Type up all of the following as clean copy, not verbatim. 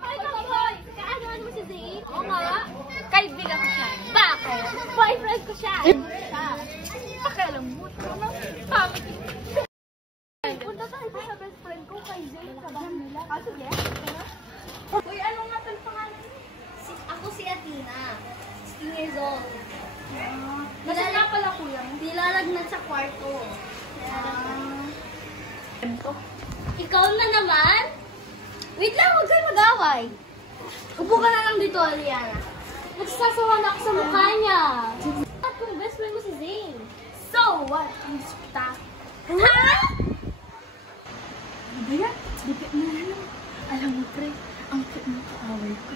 Hoy, boy! Kaagawan mo si Zane? Oo nga. Kaibigan ko siya. Bakit? Boyfriend ko siya. Pakialam mo. Ano? Punta tayo sa best friend ko kay Zane sa bahay nila. Sige. Uy, ano nga pala pangalan mo? Ako si Athena. 16 years old. Nasa nga pala kuya. Nilalagnat sa kwarto. Ikaw na naman? Wait lang, huwag kayo mag-away. Upo ka na lang dito, Aliana. Nagsasawa na ako sa mukha niya. At kung best friend mo si Zane. So, what? Gusto kita. Ha? Ano yan? Dipit mo na lang. Alam mo, pre, ang cute ng kaaway ko.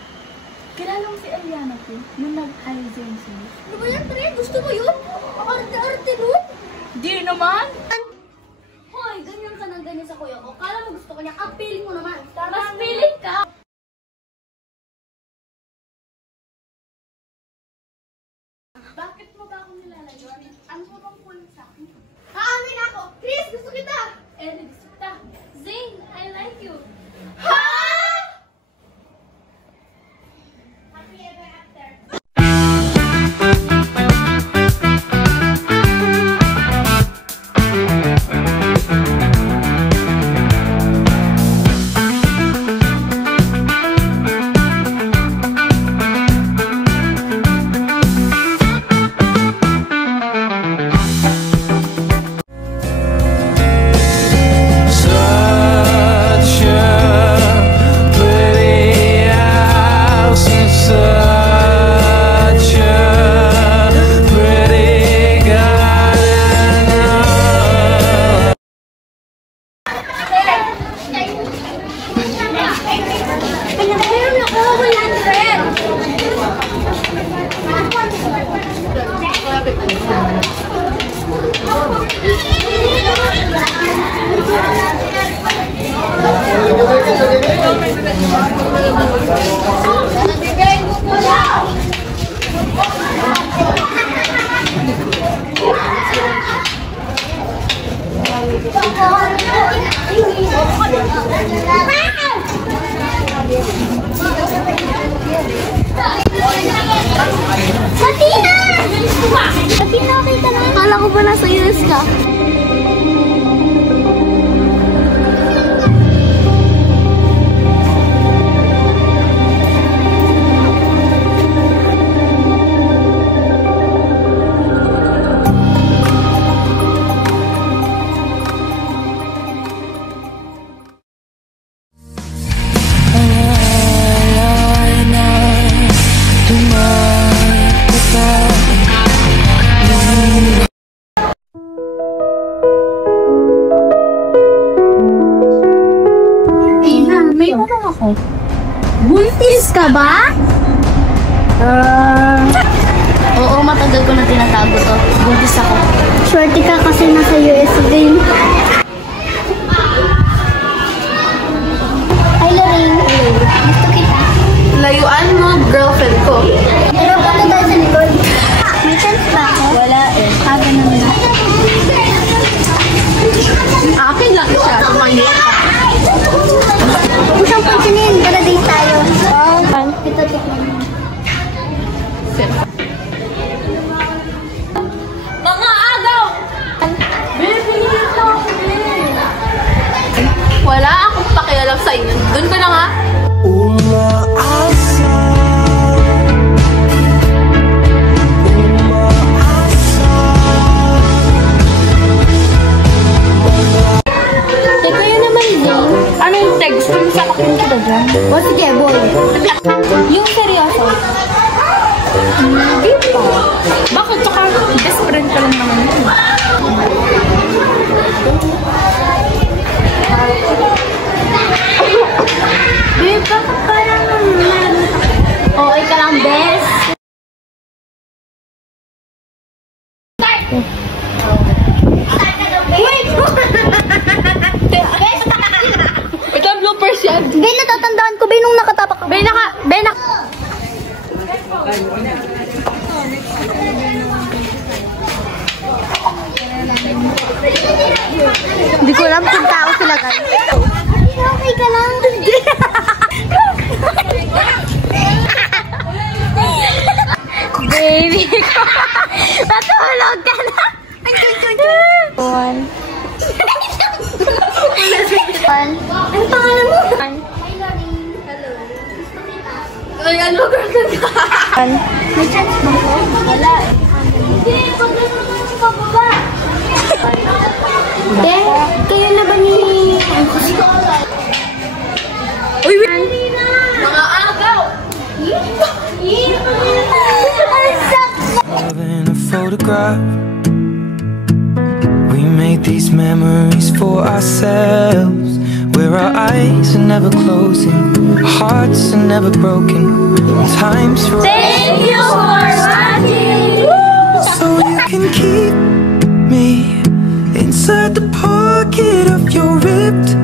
Kilala mo si Aliana, pre? Yung nag-high Zane sa'yo. Ano ba yan, pre? Gusto mo yun? Arte-arte nun? Di naman! Hoy, ganyan ka ng ganyan sa kuya ko. Kala mo gusto ko niya. Ang feeling mo naman. Mas feeling ka. Bakit mo ba ako nilalayuan? Ano mo bang kulang sa akin? Aamin ako. Chris, gusto kita. Eh, gusto kita. Zane, I like you. Ha? Happy ever after. Kala ko ba nasa US ka? May tanong ako. Buntis ka ba? Oo, matagal ko na tinatago to. Buntis ako. Swerte ka kasi nasa US din. Hi, Lorraine. Gusto kita. Layuan mo, girlfriend ko. Pero punta tayo sa likod. May chance ba ako? Wala eh. Ganun na. Akin lang siya. Tumanggit ka. Isang pansinin, para date tayo. Ito, tikman mo. Mga agaw! Baby, ito ako wala akong pakialam sa inyo. Doon ka na nga. Teka yun naman, Zane. Anong text? Gusto mo sa akin ka dyan? O sige, boy. Yung seryoso. Hindi pa. Bakit? Tsaka best friend ka lang naman yun. Babe, bakit parang meron okay ka lang, best? Ito ang bloopers yan. Ben, natatandaan ko, Ben, nung nakatapak ka. Ben, Hindi ko alam kung tao sila, guys. May chance ba ko? Wala eh. Hindi, pag gano'n naman pababa. Kayo na ba ni... Uy, wait! Halina! Mga agaw! In a photograph, we made these memories for ourselves, where our eyes are never closing, our hearts are never broken, time's for Thank you for watching! so you can keep me inside the pocket of your ripped